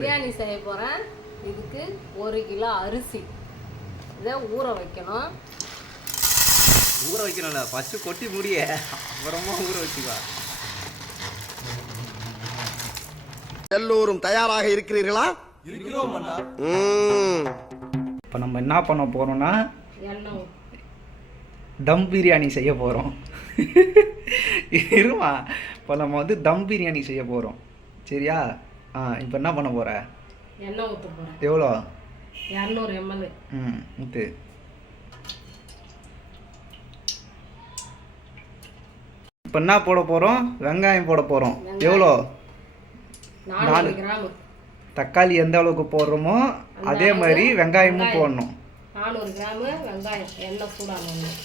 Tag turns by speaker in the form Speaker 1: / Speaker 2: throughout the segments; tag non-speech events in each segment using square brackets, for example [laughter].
Speaker 1: பிரியாணி செய்ய போகிறேன் இதுக்கு ஒரு கிலோ அரிசி. இதை ஊற வைக்கணும்.
Speaker 2: ஊற வைக்கணும்ல. ஃபஸ்ட்டு கொட்டி முடிய. அப்புறமா ஊற வச்சுக்கோ.
Speaker 3: எல்லோரும் தயாராக இருக்கிறீர்களா? ம்.
Speaker 4: இப்போ நம்ம என்ன பண்ண போகிறோம்னா தம் பிரியாணி செய்ய போகிறோம் இருமா? இப்போ நம்ம வந்து தம் பிரியாணி செய்ய போகிறோம் சரியா? ஆ இப்போ என்ன பண்ண போகிற
Speaker 1: எண்ணெய் ஊற்ற போகிறேன்
Speaker 4: எவ்வளோ?
Speaker 1: இரநூறு எம்எல்
Speaker 4: ம் ஊத்து. இப்போ என்ன போட போகிறோம் வெங்காயம் போட போகிறோம். எவ்வளோ? நாலு.
Speaker 1: கிராம்.
Speaker 4: தக்காளி எந்த அளவுக்கு போடுறோமோ அதே மாதிரி வெங்காயமும் போடணும்.
Speaker 1: நானூறு கிராம் வெங்காயம் எண்ணெய் சூடாகணும்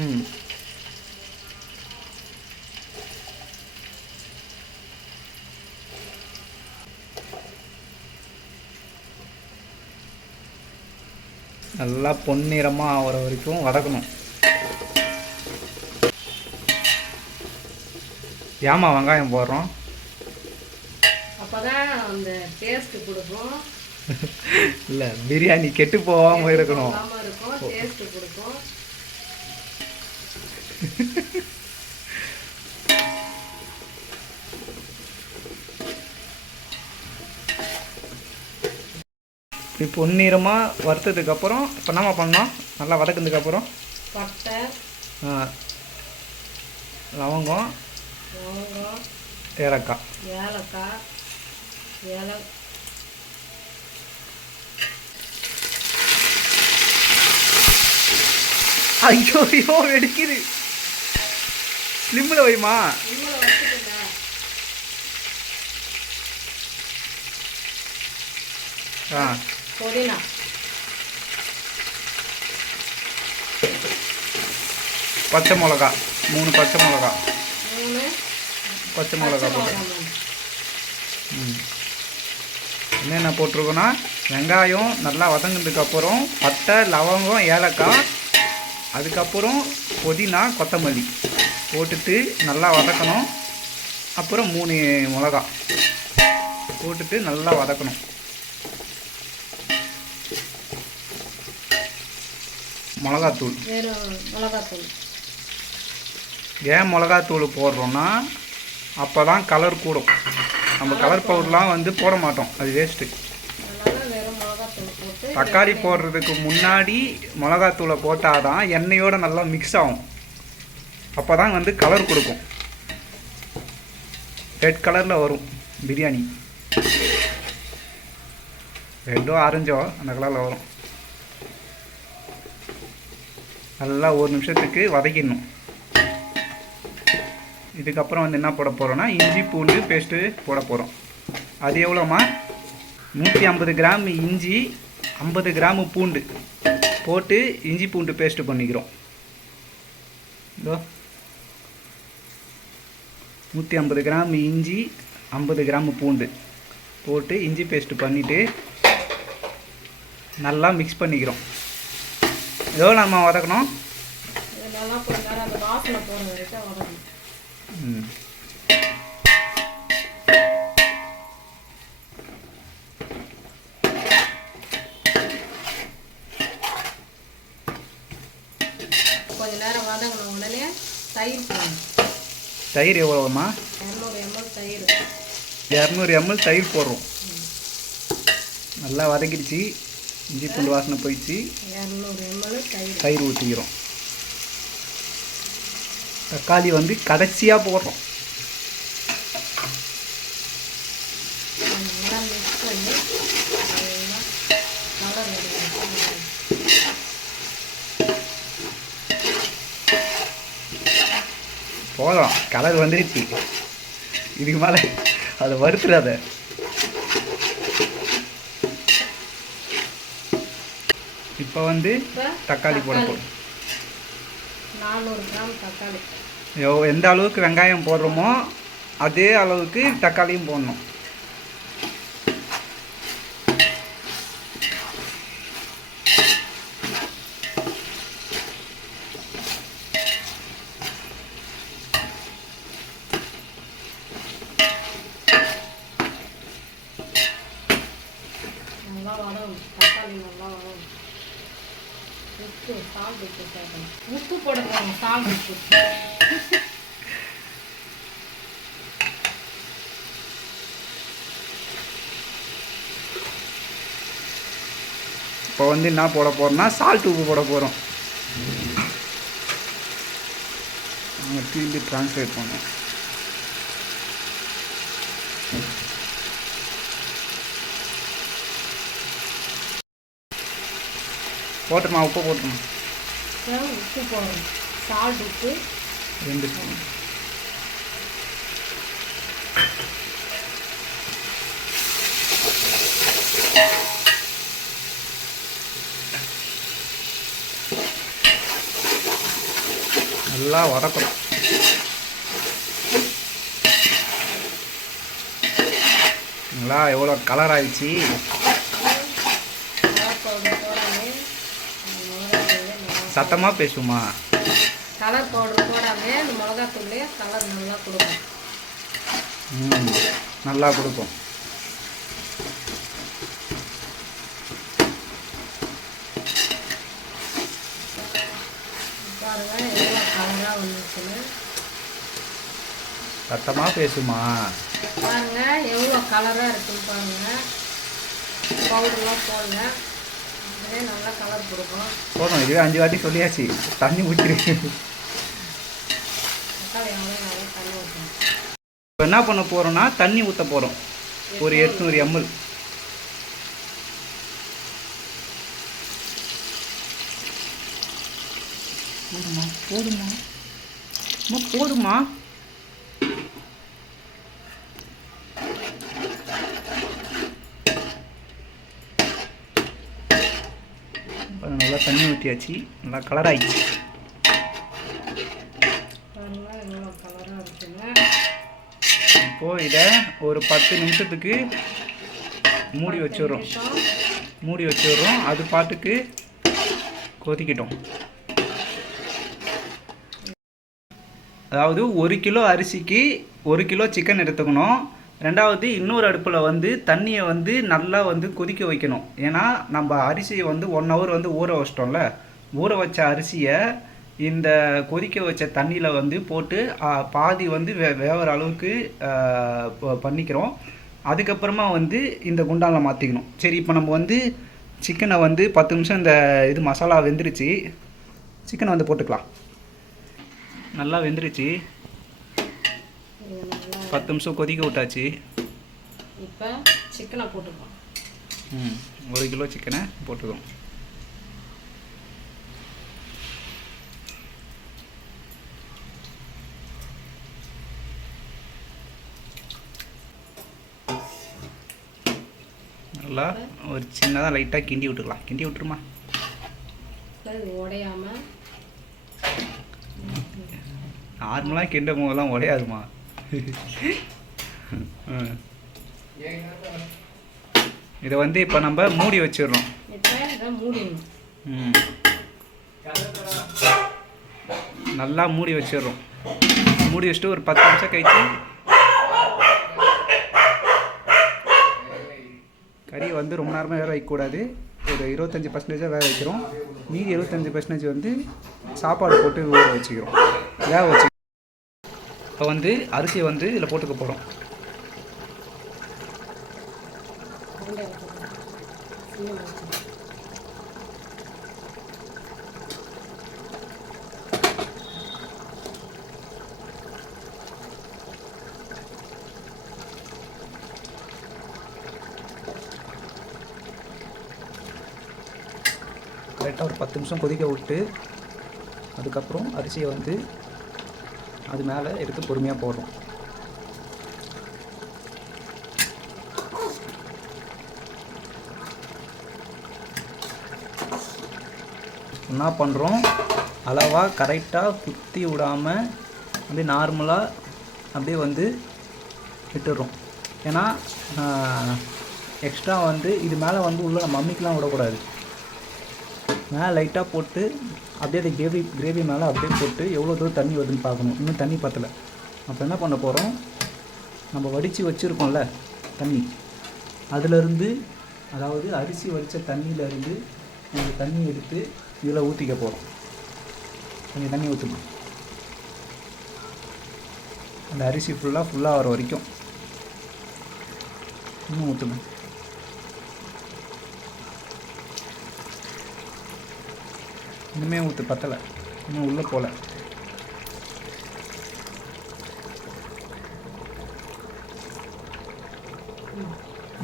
Speaker 4: ம். நல்லா பொன்னிறமாக ஆகிற வரைக்கும் வதக்கணும். ஏமா வெங்காயம் போடுறோம்?
Speaker 1: அந்த கொடுக்கும்.
Speaker 4: இல்லை பிரியாணி கெட்டு போகாமல் இருக்கணும்.
Speaker 1: இருக்கும் டேஸ்ட்டு கொடுக்கும்.
Speaker 4: இப்படி பொன்னிறமாக வறுத்ததுக்கப்புறம் இப்போ என்னம்மா பண்ணோம் நல்லா வதக்குனதுக்கப்புறம்
Speaker 1: பட்டை.
Speaker 4: லவங்கம்.
Speaker 1: லவங்கம்.
Speaker 4: ஏலக்காய்.
Speaker 1: ஏலக்காய். ஏல.
Speaker 4: ஐயோ ஐயோ வெடிக்குது. ஸ்லிம்மில் வைமா ஆ.
Speaker 1: புதினா
Speaker 4: பச்சை மிளகா மூணு பச்சை மிளகா.
Speaker 1: மூணு
Speaker 4: பச்சை மிளகா போட்டு. ம். என்னென்ன போட்டிருக்கோன்னா வெங்காயம் நல்லா வதங்கினதுக்கப்புறம் பட்டை லவங்கம் ஏலக்காய் அதுக்கப்புறம் புதினா கொத்தமல்லி போட்டுட்டு நல்லா வதக்கணும். அப்புறம் மூணு மிளகா போட்டுட்டு நல்லா வதக்கணும். மிளகாத்தூள்.
Speaker 1: வெறும் மிளகாத்தூள்.
Speaker 4: ஏன் மிளகாத்தூள் போடுறோன்னா அப்போ தான் கலர் கூடும். நம்ம கலர் பவுடர்லாம் வந்து போட மாட்டோம். அது வேஸ்ட்டு தக்காளி போடுறதுக்கு முன்னாடி மிளகாத்தூளை போட்டால் தான் எண்ணெயோட நல்லா மிக்ஸ் ஆகும். அப்போ தான் வந்து கலர் கொடுக்கும். ரெட் கலரில் வரும் பிரியாணி. ரெட்டோ ஆரஞ்சோ அந்த கலரில் வரும். நல்லா ஒரு நிமிஷத்துக்கு வதக்கிடணும். இதுக்கப்புறம் வந்து என்ன போட போகிறோன்னா இஞ்சி பூண்டு பேஸ்ட்டு போட போகிறோம் அது எவ்வளோம்மா? நூற்றி ஐம்பது கிராம் இஞ்சி ஐம்பது கிராம் பூண்டு போட்டு இஞ்சி பூண்டு பேஸ்ட்டு பண்ணிக்கிறோம். இதோ. நூற்றி ஐம்பது கிராம் இஞ்சி ஐம்பது கிராம் பூண்டு போட்டு இஞ்சி பேஸ்ட்டு பண்ணிவிட்டு நல்லா மிக்ஸ் பண்ணிக்கிறோம். எவ்வளோ நம்ம வதக்கணும்.
Speaker 1: இது கொஞ்ச நேரம் அந்த வாசனை போகிற வரைக்கும் வதக்கணும்.
Speaker 4: ம்.
Speaker 1: கொஞ்ச நேரம் வதங்கின உடனே தயிர் போடணும்.
Speaker 4: தயிர் எவ்வளோம்மா
Speaker 1: இரநூறு எம்எல் தயிர்.
Speaker 4: இரநூறு எம்எல் தயிர் போடுறோம். நல்லா வதக்கிடுச்சு இஞ்சி பூண்டு வாசனை போயிடுச்சு.
Speaker 1: தயிர்.
Speaker 4: ஊற்றிக்கிறோம் தக்காளி வந்து கடைசியாக போடுறோம். போதும். கலர் வந்துருச்சு. இதுக்கு மேலே அதை வறுத்துடாத இப்போ வந்து தக்காளி போட போகிறோம்
Speaker 1: நானூறு கிராம் தக்காளி.
Speaker 4: எவ் எந்த அளவுக்கு வெங்காயம் போடுறோமோ அதே அளவுக்கு தக்காளியும் போடணும்
Speaker 1: நல்லா வதங்கணும் தக்காளி நல்லா வதங்கணும் உப்பு சால்ட் உப்பு சேர்க்கணும் போகணும் சால்ட் உப்பு
Speaker 4: இப்போ வந்து என்ன போட போகிறோம்னா சால்ட் உப்பு போட போகிறோம் திரும்பி ட்ரான்ஸ்லேட் பண்ணோம். போட்டுமா உப்பு போட்டுமா?
Speaker 1: உப்பு போடணும்? சால்ட் உப்பு.
Speaker 4: ரெண்டு ஸ்பூன் நல்லா வதக்கணும். நல்லா எவ்வளோ கலர் ஆயிடுச்சு? சத்தமாக பேசுமா
Speaker 1: கலர் பவுடர் போடாமல் இந்த மிளகாத்தூள்லேயே கலர் நல்லா கொடுக்கும்
Speaker 4: நல்லா கொடுக்கும்
Speaker 1: பாருங்க எவ்வளோ கலராக வந்துருக்குன்னு.
Speaker 4: சத்தமாக பேசுமா?
Speaker 1: பாருங்க எவ்வளோ கலராக இருக்குன்னு பாருங்க. பவுடர்லாம் போடுங்க. இதுவே நல்லா கலர் கொடுக்கும்
Speaker 4: போதும் இதுவே அஞ்சு வாட்டி சொல்லியாச்சு. தண்ணி ஊற்றிரு
Speaker 1: தக்காளி எவ்வளோ நல்லா தண்ணி ஊற்றணும்
Speaker 4: இப்போ என்ன பண்ண போகிறோம்னா தண்ணி ஊற்ற போகிறோம் ஒரு எட்நூறு எம்எல் போடுமா போடுமா போடுமா பாருங்க, நல்லா தண்ணி ஊற்றியாச்சு நல்லா கலர்
Speaker 1: இருக்குன்னு
Speaker 4: இப்போது இதை ஒரு பத்து நிமிஷத்துக்கு மூடி வச்சிடுறோம். மூடி வச்சிடுறோம். அது பாட்டுக்கு கொதிக்கட்டும். அதாவது ஒரு கிலோ அரிசிக்கு ஒரு கிலோ சிக்கன் எடுத்துக்கணும். ரெண்டாவது இன்னொரு அடுப்பில் வந்து தண்ணியை வந்து நல்லா வந்து கொதிக்க வைக்கணும். ஏன்னா நம்ம அரிசியை வந்து ஒன் ஹவர் வந்து ஊற வச்சிட்டோம்ல. ஊற வச்ச அரிசியை இந்த கொதிக்க வச்ச தண்ணியில் வந்து போட்டு பாதி வந்து வே வேகிற அளவுக்கு பண்ணிக்கிறோம். அதுக்கப்புறமா வந்து இந்த குண்டானில் மாற்றிக்கணும் சரி இப்போ நம்ம வந்து சிக்கனை வந்து பத்து நிமிஷம் இந்த இது மசாலா வெந்துருச்சு. சிக்கனை வந்து போட்டுக்கலாம். நல்லா வெந்துருச்சு.
Speaker 1: இது நல்லா
Speaker 4: பத்து நிமிஷம் கொதிக்க விட்டாச்சு.
Speaker 1: இப்போ சிக்கனை போட்டுக்கலாம்.
Speaker 4: ம் ஒரு கிலோ சிக்கனை போட்டுக்கிறோம். நல்லா ஒரு சின்னதாக லைட்டாக கிண்டி விட்டுக்கலாம். கிண்டி விட்டுருமா?
Speaker 1: உடையாமல்
Speaker 4: நார்மலாக கிண்ட போதெல்லாம் உடையாதுமா. [laughs] இதை வந்து இப்போ நம்ம மூடி வச்சிடுறோம். நல்லா மூடி வச்சிடுறோம். மூடி வச்சுட்டு ஒரு பத்து நிமிஷம் கழிச்சு கறி வந்து ரொம்ப நேரமாக வேக வைக்கக்கூடாது. ஒரு இருபத்தஞ்சி பர்சன்டேஜாக வேக வைக்கிறோம். மீதி இருபத்தஞ்சி பர்சன்டேஜ் வந்து சாப்பாடு போட்டு ஊற வச்சுக்கிறோம். வேக வச்சு இப்போ வந்து அரிசியை வந்து இதில் போட்டுக்க போகிறோம் கரெக்டாக ஒரு பத்து நிமிஷம் கொதிக்க விட்டு அதுக்கப்புறம் அரிசியை வந்து அது மேலே எடுத்து பொறுமையாக போடுறோம். என்ன பண்ணுறோம் அளவாக கரெக்டாக குத்தி விடாமல் அப்படியே நார்மலாக அப்படியே வந்து விட்டுடுறோம் ஏன்னா எக்ஸ்ட்ரா வந்து இது மேலே வந்து உள்ள நம்ம மம்மிக்கெலாம் விடக்கூடாது. மேலே லைட்டாக போட்டு அப்படியே அந்த கிரேவி கிரேவி மேலே அப்படியே போட்டு எவ்வளோ தூரம் தண்ணி வருதுன்னு பார்க்கணும். இன்னும் தண்ணி பத்தலை. அப்போ என்ன பண்ண போகிறோம் நம்ம வடித்து வச்சுருக்கோம்ல தண்ணி. அதிலிருந்து அதாவது அரிசி வடித்த தண்ணியிலேருந்து இந்த தண்ணி எடுத்து இதில் ஊற்றிக்க போகிறோம் கொஞ்சம் தண்ணி ஊற்றணும் அந்த அரிசி ஃபுல்லாக ஃபுல்லாக வர வரைக்கும். இன்னும் ஊற்றணும் இன்னுமே ஊற்று பத்தலை. இன்னும் உள்ளே போகல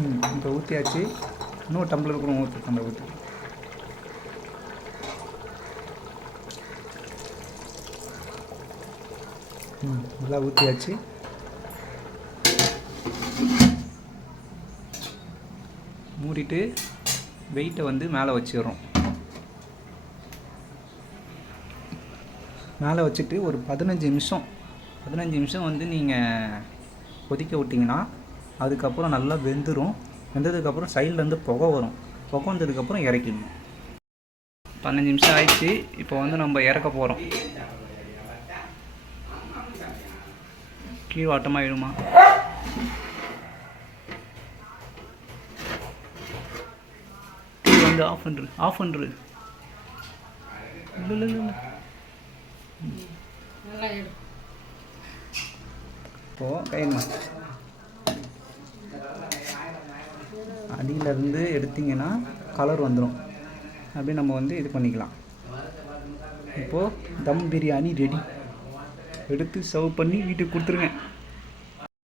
Speaker 4: ம் இப்போ ஊற்றியாச்சு இன்னும் டம்ளர் கூட ஊற்று டம்ளர் ஊற்றி ம் நல்லா ஊற்றியாச்சு மூடிட்டு வெயிட்டை வந்து மேலே வச்சிடுறோம். மேலே வச்சுட்டு ஒரு பதினஞ்சு நிமிஷம் பதினஞ்சு நிமிஷம் வந்து நீங்கள் கொதிக்க விட்டிங்கன்னா அதுக்கப்புறம் நல்லா வெந்துடும் வெந்ததுக்கப்புறம் சைட்லேருந்து புகை வரும். புகை வந்ததுக்கப்புறம் இறக்கிடணும். பதினஞ்சு நிமிஷம் ஆயிடுச்சு. இப்போ வந்து நம்ம இறக்க போகிறோம் கீழ் வாட்டமாகிடுமா வந்து ஆஃப் பண்ணுரு ஆஃப் பண்ணுரு இல்லை இல்லை இல்லை.
Speaker 1: நல்லா எடு.
Speaker 4: இப்போது கைமா அடியிலேருந்து எடுத்தீங்கன்னா கலர் வந்துடும் அப்படியே நம்ம வந்து இது பண்ணிக்கலாம். இப்போது தம் பிரியாணி ரெடி எடுத்து சர்வ் பண்ணி வீட்டுக்கு கொடுத்துருங்க.